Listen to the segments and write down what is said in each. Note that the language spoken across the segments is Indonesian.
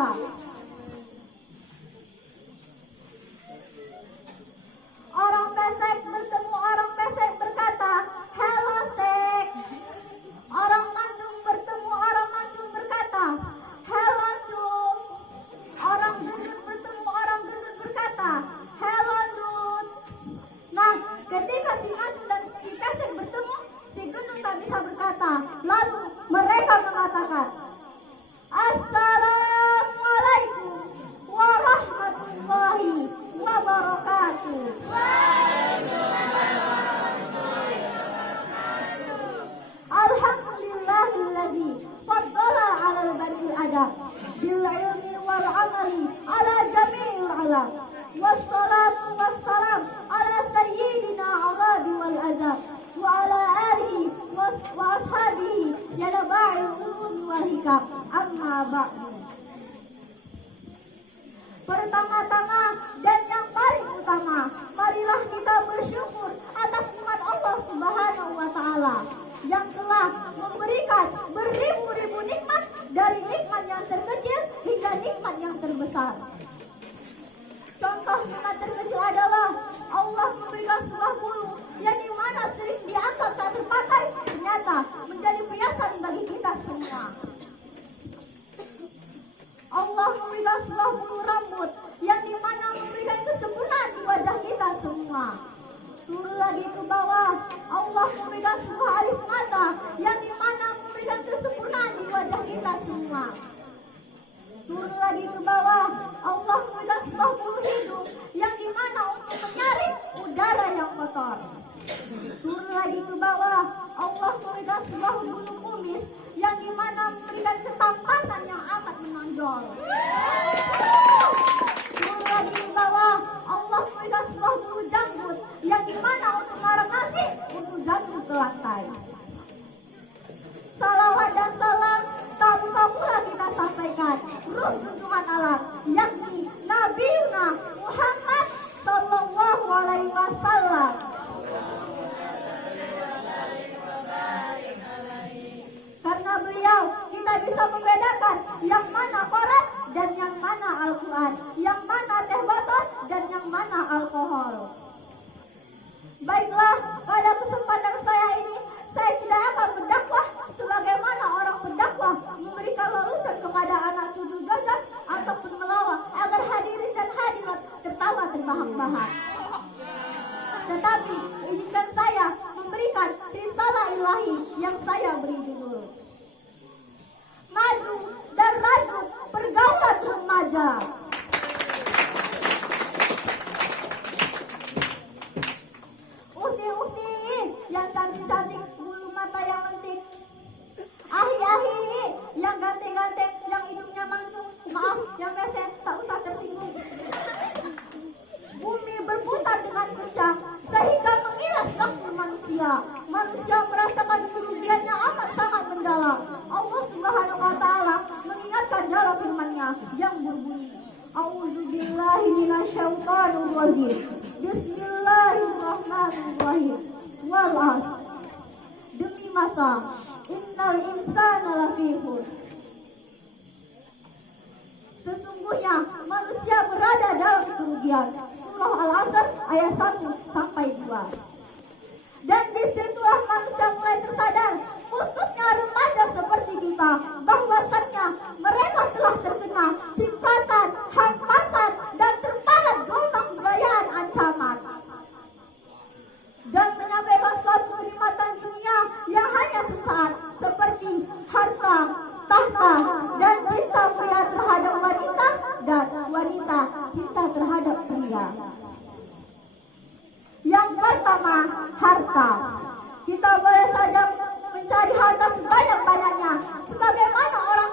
berkata, orang pesek bertemu orang pesek berkata, hello sek. Orang mancung bertemu orang mancung berkata, hello cum. Orang gendut bertemu orang gendut berkata, hello dut. Nah, ketika si mancung dan si pesek bertemu, si gendut tak bisa berkata. Lalu mereka mengatakan, Assalamualaikum warahmatullahi wabarakatuh. Alhamdulillahilladzi faddala 'alal bani adam bil ilmi wal 'amali 'ala jami'il 'alam. Wassalatu wassalam 'ala sayyidina arabi wal azab wa 'ala alihi wa ashabihi yanaba'il ulumi wal hikam. Amma ba'du. Pertama-tama dan yang paling utama, marilah kita bersyukur atas nikmat Allah Subhanahu wa taala yang telah memberikan beribu-ribu nikmat, dari nikmat yang terkecil hingga nikmat yang terbesar. Contoh nikmat terkecil adalah Allah memberikan sebuah bulu yang dimana sering dianggap tak terpakai, ternyata menjadi perhiasan bagi kita semua. Allah memberikan sebuah bulu rambut yang dimana memberikan kesempurnaan di wajah kita semua. Turun lagi ke bawah, Allah memberikan sebuah alis mata yang dimana memberikan kesempurnaan di wajah kita semua. Turun lagi ke bawah, Allah memberikan sebuah bulu hidung yang dimana untuk menyaring udara yang kotor. Turun lagi ke bawah, Allah memberikan sebuah bulu kumis yang dimana memberikan ketampanan yang amat menonjol. Turun lagi ke bawah, Allah memberikan sebuah bulu janggut yang dimana untuk melarang nasi untuk jatuh ke lantai. Salawat dan salam tak lupa pula kita sampaikan ruh junjungan alam, yakni Nabi Muhammad Sallallahu Alaihi Wasallam. Karena beliau kita bisa membedakan yang mana Quran dan yang mana Al-Quran, yang mana teh botol dan yang mana alkohol. Baiklah, pada kesempatan saya ini saya tidak akan berdakwah sebagaimana orang berdakwah memberikan lelucon kepada anak cucu gagak ataupun melawak agar hadirin dan hadirat tertawa terbahak-bahak. Tetapi izinkan saya memberikan risalah ilahi yang saya beri judul Maju dan Rajut Pergaulan Remaja. Uti-uti yang cantik-cantik, bulu mata yang mentik, ahi-ahi yang ganteng-ganteng, yang hidungnya mancung, maaf yang pesek tak usah tersinggung. Bumi berputar dengan kencang sehingga mengilas waktu manusia. Manusia merasakan kerugiannya amat sangat mendalam. Allah Subhanahu wa taala mengingatkan dalam firman-Nya yang berbunyi, A'udzubillahi minasyaitonirrajim. Bismillahirrahmanirrahim. Wal 'asr. Demi masa, innal insana lafi khusr. Sesungguhnya manusia berada dalam kerugian. Surah Al-Asr ayat 1 sampai 2. Dan disitulah manusia mulai tersadar, khususnya remaja seperti kita, bahwasannya mereka telah terkena cipratan, hampasan, dan terpalat gelombang budayaan ancaman. Dan menyampaikan suatu kenikmatan dunia yang hanya sesaat, seperti harta, tahta, dan cinta pria terhadap wanita, dan wanita cinta terhadap pria. Yang pertama, harta. Kita boleh saja mencari harta sebanyak-banyaknya, sebagaimana orang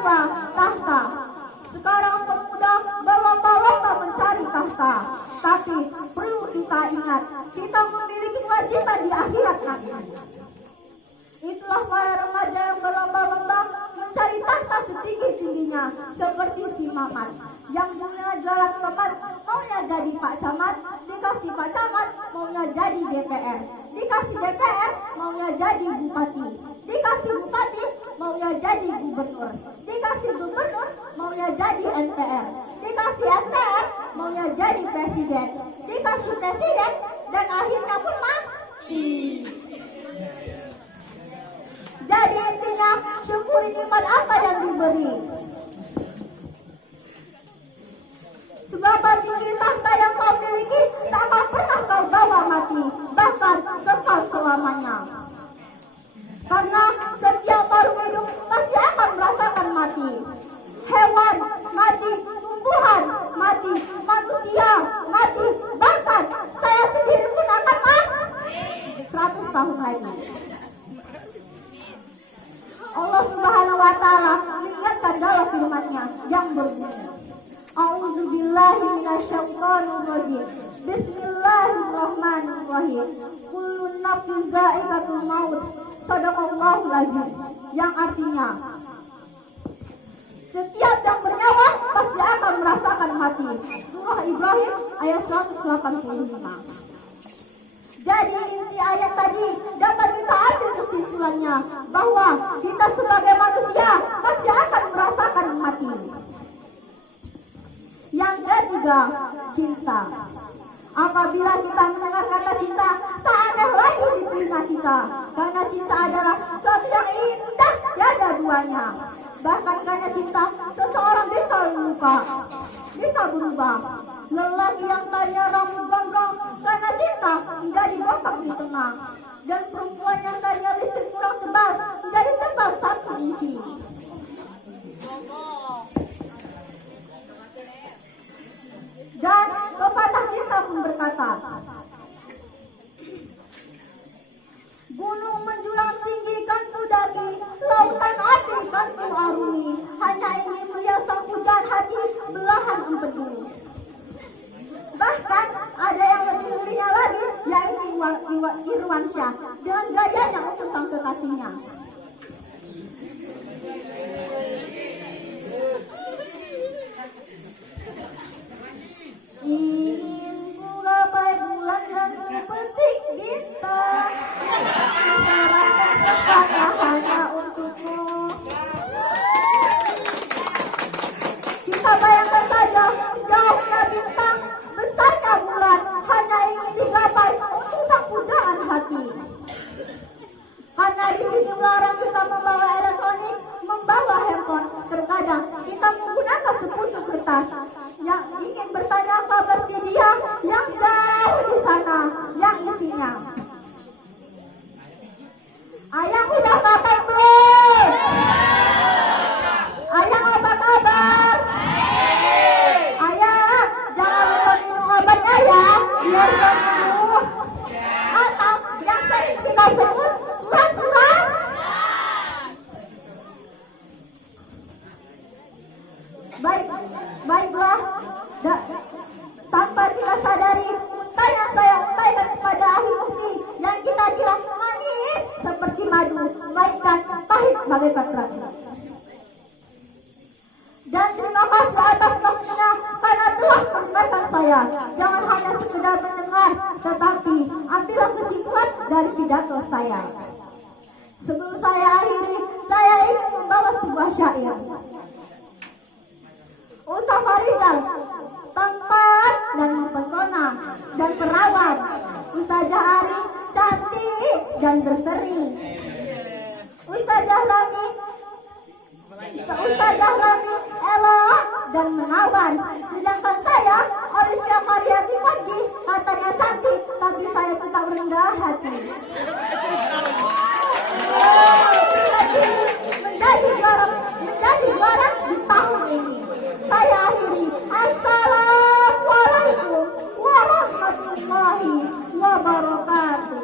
tua tahta. Sekarang pemuda berlomba-lomba mencari tahta. Tapi perlu kita ingat, kita memiliki kewajiban di akhirat nanti. Itulah para remaja yang berlomba-lomba mencari tahta setinggi-tingginya, seperti si Mamat yang punya jualan tempat, maunya jadi Pak Camat, dikasih Pak Camat maunya jadi DPR, dikasih DPR maunya jadi bupati, dikasih bupati maunya jadi gubernur, dikasih gubernur maunya jadi NPR, dikasih NPR maunya jadi presiden, dikasih presiden dan akhirnya pun mati. Jadi intinya syukuri nikmat apa yang diberi. Sebab tinggi tahta yang kau miliki tak akan pernah kau bawa mati, bahkan kekal selamanya. Karena setiap makhluk hidup pasti akan merasakan mati. Hewan mati, tumbuhan mati, manusia mati, bahkan saya sendiri pun akan mati 100 tahun lagi. Allah Subhanahu wa Ta'ala mengingatkan dalam firman-Nya yang berbunyi, A'udzubillahi minasyaitonir rajim. Bismillahirrahmanirrahim. Kullu nafsin dha'iqatul maut. Shadaqallahul azim. Yang artinya, setiap yang bernyawa pasti akan merasakan mati. Surah Ibrahim ayat 185. Jadi inti ayat tadi dapat kita ambil kesimpulannya bahwa kita sebagai manusia pasti akan merasakan mati. Yang ketiga, cinta. Apabila kita mendengar kata cinta, tak aneh lagi di telinga kita, karena cinta adalah sesuatu yang indah tiada duanya. Bahkan karena cinta, seseorang bisa lupa, bisa berubah. Lelaki yang tadinya rambut gondrong karena cinta menjadi botak di tengah, dan perempuan yang tadinya listrik kurang tebal menjadi tebal 1 inci. Dan pepatah cinta pun berkata, gunung menjulang tinggi kan ku daki, lautan api kan ku arungi, hanya ingin melihat sang pujaan hati belahan empedu. Bahkan ada yang lebih ngerinya lagi, yaitu Irwansyah dengan gayanya untuk sang kekasihnya. Ingin ku gapai bulan dan ku petik bintang, serahkan kepada hanya untukmu. Kita bayangkan saja, jauhnya bintang, besarnya bulan, hanya ingin digapai untuk sang pujaan hati. Karena di sini melarang kita membawa elektronik, membawa handphone. Terkadang kita menggunakan sepucuk kertas yang ingin bertanya kabar si dia yang jauh di sana, yang isinya, ayang udah makan belum? Ayang apa kabar? Ayang jangan lupa minum obatnya ya, biar sembuh. Atau yang sering kita sebut surat-surat. Baiklah, tanpa kita sadari, untai yang saya untaikan kepada ahli ukti yang kita kira manis seperti madu, melainkan pahit bagaikan ragi. Dan terima kasih atas waktunya karena telah mendengarkan saya. Jangan hanya sekedar mendengar, tetapi ambillah kesimpulan dari pidato saya. Sebelum saya akhiri, saya ingin membawa sebuah syair. Ustaz Farizal, tampan dan mempesona dan perawat. Ustazah Ari, cantik dan berseri. Ustazah Lami, elok dan menawan. Sedangkan saya, Alicia Mariati Fadji, katanya cantik, tapi saya tetap rendah hati. Menjadi juara di tahun ini. Saya akhiri. Assalamualaikum warahmatullahi wabarakatuh.